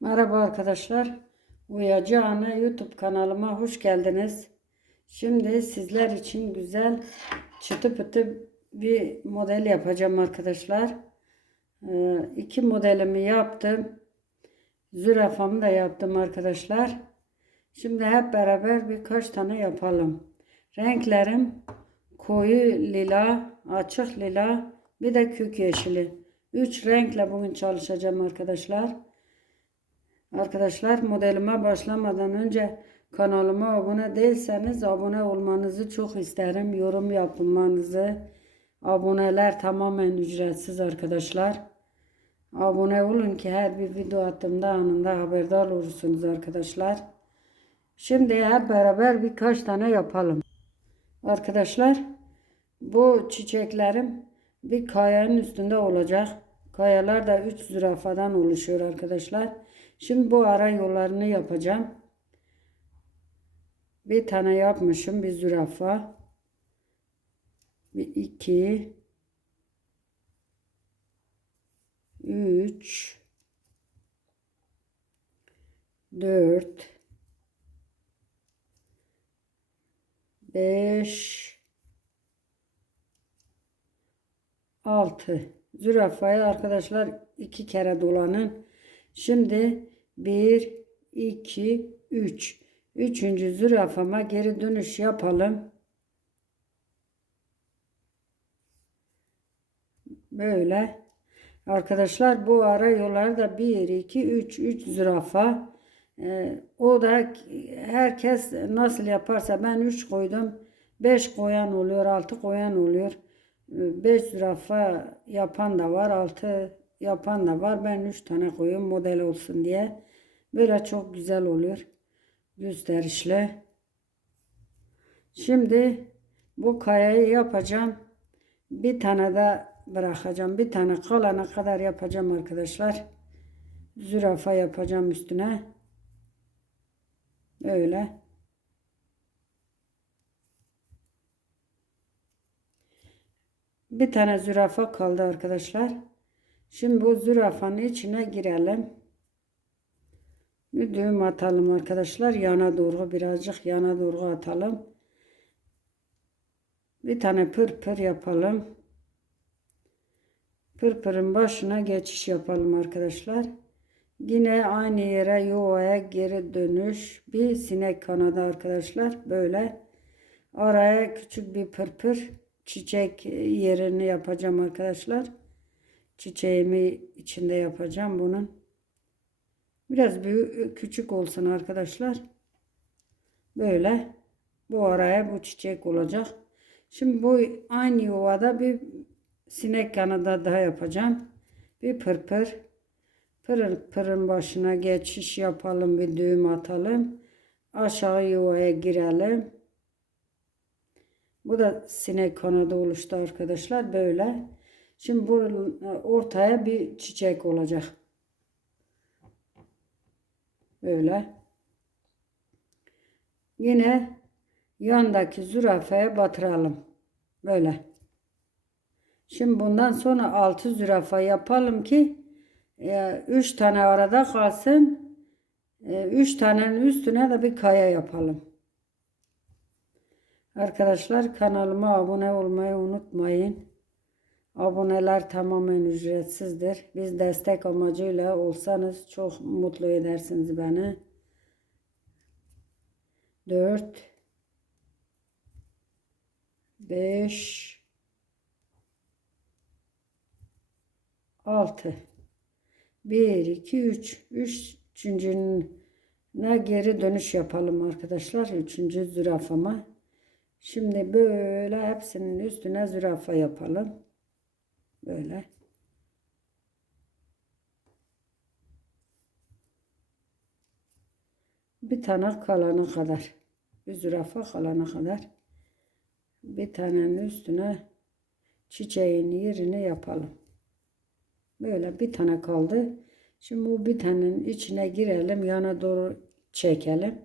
Merhaba arkadaşlar. Uyacı Ana YouTube kanalıma hoş geldiniz. Şimdi sizler için güzel çıtı pıtı bir model yapacağım arkadaşlar. Ee, iki modelimi yaptım. Zürafamı da yaptım arkadaşlar. Şimdi hep beraber birkaç tane yapalım. Renklerim koyu lila, açık lila, bir de kök yeşili. Üç renkle bugün çalışacağım arkadaşlar. Arkadaşlar modelime başlamadan önce kanalıma abone değilseniz abone olmanızı çok isterim. Yorum yapmanızı. Aboneler tamamen ücretsiz arkadaşlar. Abone olun ki her bir video attığımda anında haberdar olursunuz arkadaşlar. Şimdi hep beraber birkaç tane yapalım. Arkadaşlar bu çiçeklerim bir kayanın üstünde olacak. Kayalar da 3 zürafadan oluşuyor arkadaşlar. Şimdi bu ara yollarını yapacağım. Bir tane yapmışım bir zürafa. Bir iki. Üç. Dört. Beş. Altı. Zürafayı arkadaşlar iki kere dolanın. Şimdi 1, 2, 3. Üçüncü zürafama geri dönüş yapalım. Böyle. Arkadaşlar bu ara yollarda 1, 2, 3, 3 zürafa. Ee, o da herkes nasıl yaparsa ben 3 koydum. 5 koyan oluyor, 6 koyan oluyor. 5 zürafa yapan da var, 6 yapan da var. Ben 3 tane koyuyorum model olsun diye. Böyle çok güzel oluyor. Gösterişli. Şimdi bu kayayı yapacağım. Bir tane de bırakacağım. Bir tane kalana kadar yapacağım arkadaşlar. Zürafa yapacağım üstüne. Öyle. Bir tane zürafa kaldı arkadaşlar. Şimdi bu zürafanın içine girelim. Bir düğüm atalım arkadaşlar. Yana doğru birazcık yana doğru atalım. Bir tane pır pır yapalım. Pırpırın başına geçiş yapalım arkadaşlar. Yine aynı yere yuvaya geri dönüş. Bir sinek kanadı arkadaşlar. Böyle. Araya küçük bir pırpır çiçek yerini yapacağım arkadaşlar. Çiçeğimi içinde yapacağım bunun. Biraz büyük, küçük olsun arkadaşlar. Böyle. Bu araya bu çiçek olacak. Şimdi bu aynı yuvada bir sinek kanadı daha yapacağım. Bir pırpır. Pırıl pırın başına geçiş yapalım. Bir düğüm atalım. Aşağı yuvaya girelim. Bu da sinek kanadı oluştu arkadaşlar. Böyle. Şimdi bu ortaya bir çiçek olacak. Böyle. Yine yandaki zürafaya batıralım. Böyle. Şimdi bundan sonra altı zürafa yapalım ki e, üç tane arada kalsın. E, üç tanenin üstüne de bir kaya yapalım. Arkadaşlar kanalıma abone olmayı unutmayın. Aboneler tamamen ücretsizdir. Biz destek amacıyla olsanız çok mutlu edersiniz beni. 4 5 6 1 2 3 üçüncüne geri dönüş yapalım arkadaşlar. Üçüncü zürafama. Şimdi böyle hepsinin üstüne zürafa yapalım. Böyle. Bir tane kalana kadar. Bir zürafa kalana kadar. Bir tanenin üstüne çiçeğin yerini yapalım. Böyle bir tane kaldı. Şimdi bu bir tanenin içine girelim. Yana doğru çekelim.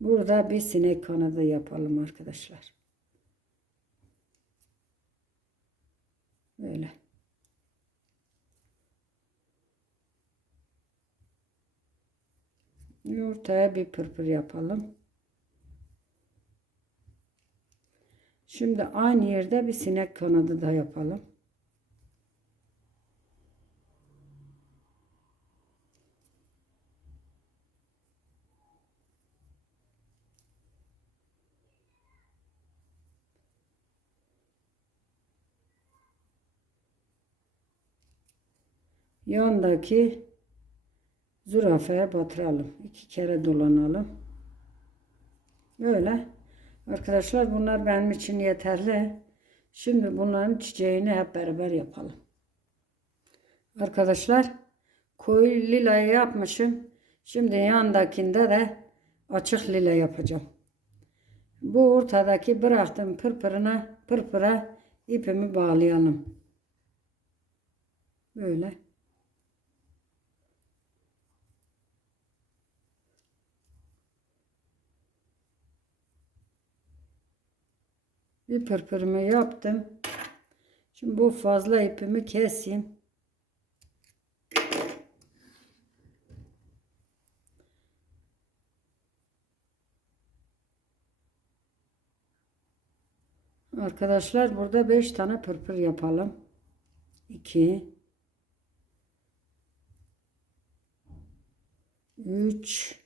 Burada bir sinek kanadı yapalım arkadaşlar. Böyle. Ortaya bir pırpır yapalım. Şimdi aynı yerde bir sinek kanadı da yapalım. Yandaki zürafaya batıralım. İki kere dolanalım. Böyle. Arkadaşlar bunlar benim için yeterli. Şimdi bunların çiçeğini hep beraber yapalım. Arkadaşlar koyu lilayı yapmışım. Şimdi yandakinde de açık lila yapacağım. Bu ortadaki bıraktığım pırpırına pırpıra ipimi bağlayalım. Böyle. Bir pırpırımı yaptım. Şimdi bu fazla ipimi keseyim. Arkadaşlar burada 5 tane pırpır yapalım. 2 3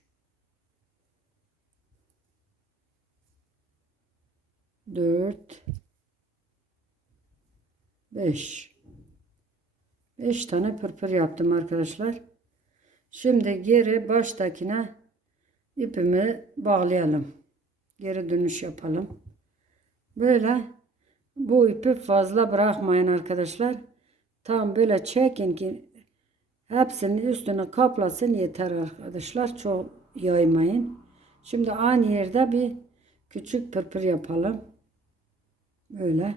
4 5 5 tane pırpır yaptım arkadaşlar. Şimdi geri baştakine ipimi bağlayalım. Geri dönüş yapalım. Böyle bu ipi fazla bırakmayın arkadaşlar. Tam böyle çekin ki hepsinin üstüne kaplasın yeter arkadaşlar. Çok yaymayın. Şimdi aynı yerde bir küçük pırpır yapalım. Böyle.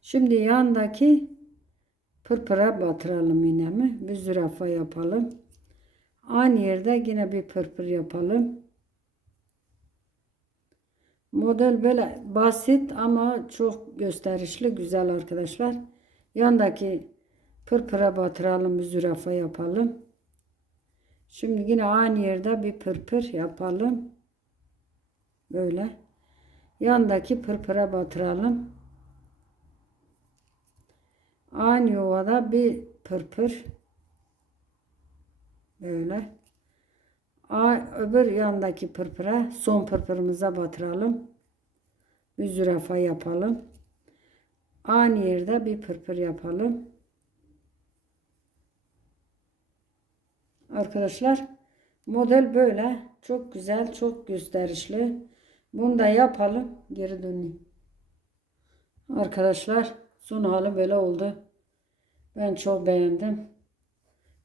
Şimdi yandaki pırpıra batıralım iğnemi. Bir zürafa yapalım. Aynı yerde yine bir pırpır yapalım. Model böyle basit ama çok gösterişli güzel arkadaşlar. Yandaki pırpıra batıralım zürafa yapalım. Şimdi yine aynı yerde bir pırpır yapalım. Böyle. Yandaki pırpıra batıralım. Aynı yuvada bir pırpır. Böyle. Öbür yandaki pırpıra son pırpırımıza batıralım. Bir zürafa yapalım. Aynı yerde bir pırpır yapalım. Arkadaşlar model böyle. Çok güzel, çok gösterişli. Bunu da yapalım. Geri döneyim. Arkadaşlar son hali böyle oldu. Ben çok beğendim.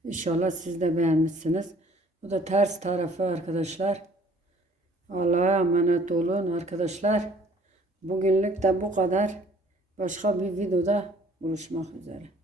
İnşallah siz de beğenmişsiniz. Bu da ters tarafı arkadaşlar. Allah'a emanet olun arkadaşlar. Bugünlük de bu kadar. Başka bir videoda buluşmak üzere.